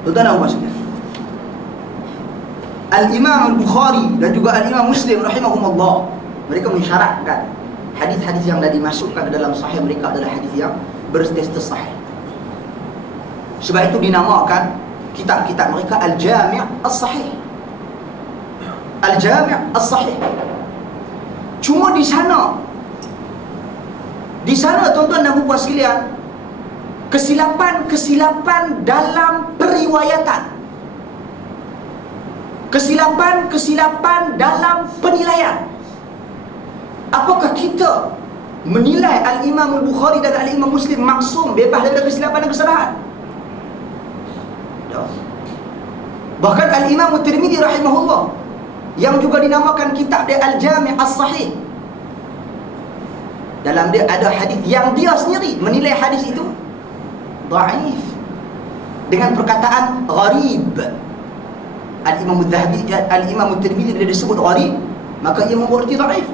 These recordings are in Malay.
Tuan-tuan dan puan sekalian, Al-Imam Al-Bukhari dan juga Al-Imam Muslim rahimahumullah, mereka mensyaratkan hadis-hadis yang dah dimasukkan ke dalam sahih mereka adalah hadis yang berstatus sahih. Sebab itu dinamakan kitab-kitab mereka Al-Jami' As-Sahih. Al-Jami' As-Sahih. Cuma di sana tuan-tuan dan puan sekalian, kesilapan dalam periwayatan, kesilapan dalam penilaian. Apakah kita menilai Al-Imam Al-Bukhari dan Al-Imam Muslim maksum, bebas daripada kesilapan dan kesalahan? Bahkan Al-Imam At-Tirmidzi rahimahullah, yang juga dinamakan kitab dia Al-Jami' As-Sahih, dalam dia ada hadis yang dia sendiri menilai hadis itu dhaif dengan perkataan gharib. Al-Imam Al-Zahabi, Al-Imam At-Tirmidzi dia disebut gharib, maka ia membuat dhaif.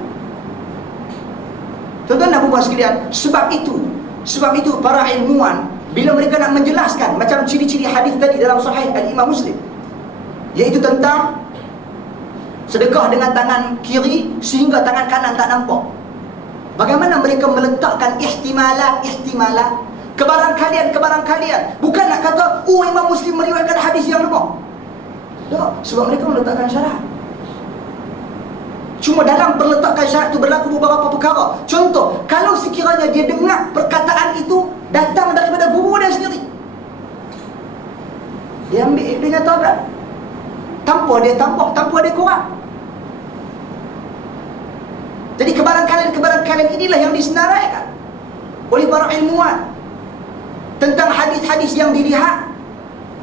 Tuan-tuan dan puan sekalian, sebab itu para ilmuwan bila mereka nak menjelaskan macam ciri-ciri hadis tadi dalam sahih Al-Imam Muslim, iaitu tentang sedekah dengan tangan kiri sehingga tangan kanan tak nampak, bagaimana mereka meletakkan ihtimalat kebarangkalian. Bukan nak kata Imam Muslim meriwayatkan hadis yang lemah. Tak, sebab mereka meletakkan syarat. Cuma dalam perletakan syarat itu berlaku beberapa perkara. Contoh, kalau sekiranya dia dengar perkataan itu datang daripada guru dia sendiri, dia ambil, dia nyatakan tanpa dia tambah, tanpa dia kurang. Jadi kebarangkalian inilah yang disenaraikan oleh para ilmuwan tentang hadis-hadis yang dilihat.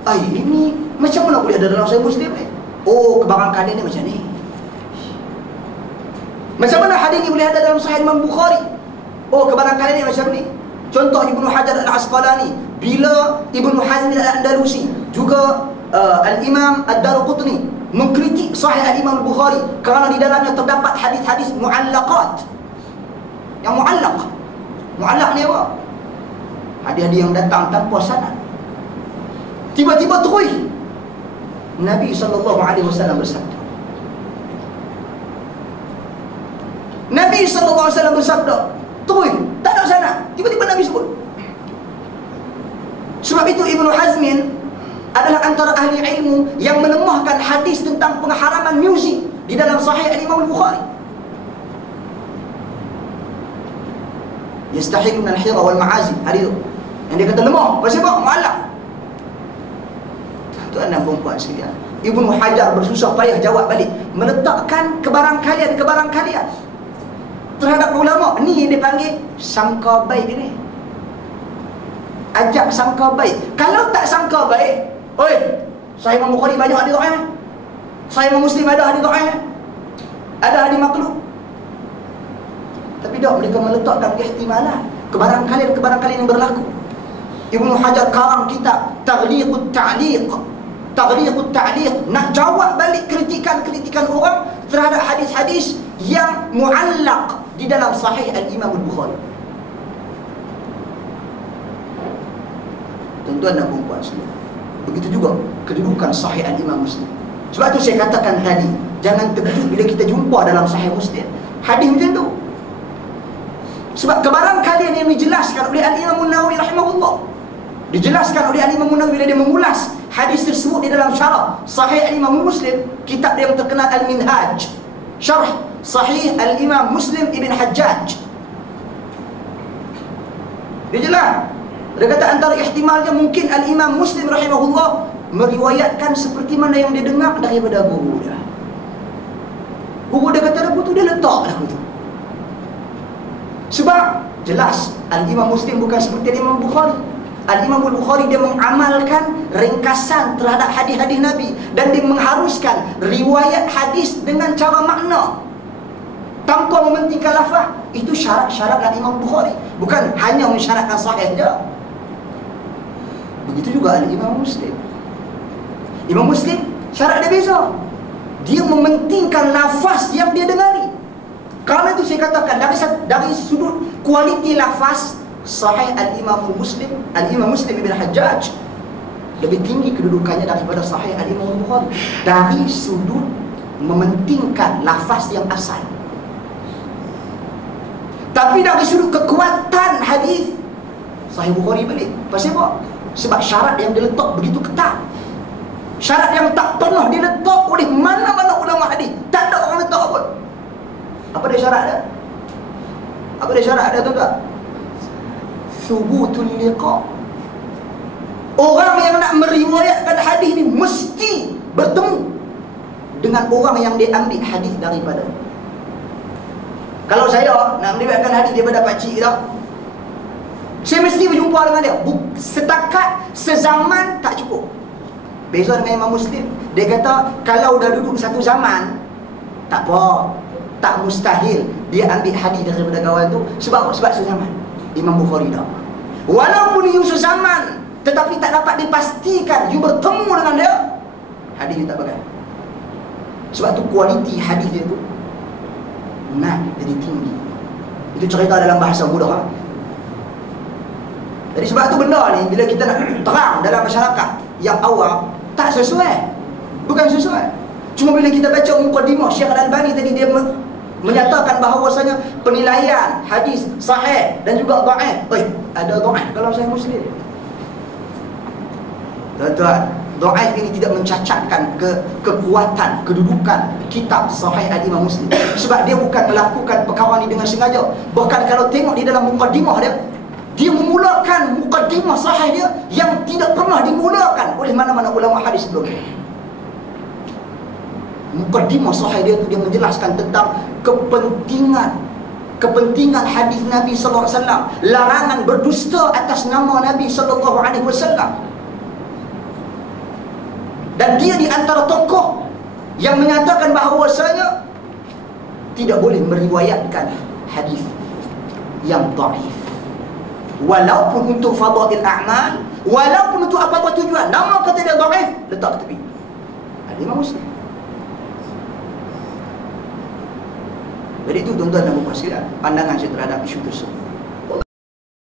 Ini macam mana boleh ada dalam Sahih Muslim ni? Kebarangkalian ni macam ni. Macam mana hadis ni boleh ada dalam Sahih Imam Bukhari? Kebarangkalian ni macam ni. Contoh Ibnu Hajar Al-Asqalani, bila Ibnu Hazm Al-Andalusi, juga Al-Imam Ad-Darqutni mengkritik Sahih Al-Imam Al-Bukhari kerana di dalamnya terdapat hadis-hadis mu'allaqat. Yang mu'allaq ni apa? Hadis-hadis yang datang tanpa sanad. Tiba-tiba terus Nabi SAW bersabda. Nabi SAW bersabda, terus tak ada sanad, tiba-tiba Nabi sebut. Sebab itu Ibnu Hazmin adalah antara ahli ilmu yang melemahkan hadis tentang pengharaman muzik di dalam Sahih Al-Imam Al-Bukhari. Yastahilun al-hira wal ma'azib, hadis yang dia kata lemah. Pasal apa? Mu'allaq. Tuan dan puan sekalian, Ibnu Hajar bersusah payah jawab balik, meletakkan kebarangkalian terhadap ulama. Ni yang dipanggil sangka baik ni. Ajak sangka baik. Kalau tak sangka baik, Sahih Imam Bukhari banyak hadis dhaif, Sahih Imam Muslim ada hadis dhaif, ada hadis makhluk. Tapi dah mereka meletakkan ihtimalat, kebarangkalian yang berlaku. Ibnu Hajar karang kitab Taghliqut Ta'liq, nak jawab balik kritikan orang terhadap hadis-hadis yang mu'allaq di dalam Sahih Al-Imam Al-Bukhari. Tuan-tuan dan puan sekalian, begitu juga kedudukan Sahih Al-Imam Muslim. Sebab tu saya katakan tadi, jangan terkejut bila kita jumpa dalam Sahih Muslim hadis macam tu. Sebab kebarangkalian yang dijelaskan oleh Al-Imam An-Nawawi rahimahullah, dijelaskan oleh Al-Imam An-Nawawi bila dia mengulas hadis tersebut di dalam syarah Sahih Al-Imam Muslim, kitab dia yang terkenal Al-Minhaj, syarah Sahih Al-Imam Muslim Ibn Hajjaj. Dia jelas, dia kata antara ihtimalnya mungkin Al-Imam Muslim rahimahullah meriwayatkan seperti mana yang dia dengar daripada guru dia. Guru dia kata lagu tu, dia letak lagu tu. Sebab jelas Al-Imam Muslim bukan seperti Al-Imam Bukhari. Al-Imam Al-Bukhari dia mengamalkan ringkasan terhadap hadis-hadis Nabi, dan dia mengharuskan riwayat hadis dengan cara makna tanpa mementingkan lafaz. Itu syarat-syarat Al-Imam Bukhari, bukan hanya mensyaratkan sahih je. Begitu juga Al-Imam Muslim. Imam Muslim syarat dia beza. Dia mementingkan lafaz yang dia dengari. Kerana itu saya katakan dari sudut kualiti lafaz, Sahih Al-Imam Muslim Ibn Hajjaj lebih tinggi kedudukannya daripada Sahih Al-Imam Bukhari dari sudut mementingkan lafaz yang asal. Tapi dari sudut kekuatan hadis, Sahih Bukhari balik. Pasal apa? Sebab syarat yang diletak begitu ketat, syarat yang tak pernah diletak oleh mana-mana ulama hadis. Tak ada orang letak pun. Apa dia syarat dia? Apa dia syarat dia, tuan-tuan? Thubutul liqa. Orang yang nak meriwayatkan hadis ni mesti bertemu dengan orang yang dia ambil hadis daripada. Kalau saya nak meriwayatkan hadis daripada pakcik kita, saya mesti berjumpa dengan dia. Setakat sezaman tak cukup. Beza dengan Imam Muslim, dia kata kalau dah duduk satu zaman, tak apa, tak mustahil dia ambil hadis daripada kawan tu. Sebab apa? Sebab sezaman. Imam Bukhari dah, walaupun you sezaman, tetapi tak dapat dipastikan you bertemu dengan dia, hadis dia tak pakai. Sebab tu kualiti hadis dia tu nak jadi tinggi. Itu cerita dalam bahasa mudah. Jadi sebab tu benda ni bila kita nak terang dalam masyarakat yang awam, tak sesuai. Bukan sesuai. Cuma bila kita baca mukadimah Syekh Al-Albani tadi, dia menyatakan bahawasanya penilaian hadis sahih dan juga dhaif. Ada dhaif kalau Sahih Muslim. Tuan-tuan, dhaif ini tidak mencacatkan kekuatan, kedudukan kitab Sahih Al-Imam Muslim. Sebab dia bukan melakukan perkara ni dengan sengaja. Bahkan kalau tengok di dalam mukadimah dia memulakan mukadimah sahih dia yang tidak pernah dimulakan oleh mana-mana ulama hadis sebelumnya. Mukadimah sahih dia tu dia menjelaskan tentang kepentingan hadis Nabi sallallahu alaihi wasallam, larangan berdusta atas nama Nabi sallallahu alaihi wasallam. Dan dia di antara tokoh yang menyatakan bahawasanya tidak boleh meriwayatkan hadis yang dhaif, walaupun untuk fadail a'mal, walaupun untuk apa-apa tujuan. Nama kata dia dhaif, letak tepi. Imam Muslim. Jadi itu tuan-tuan dan puan-puan sekalian, pandangan saya terhadap isu tersebut.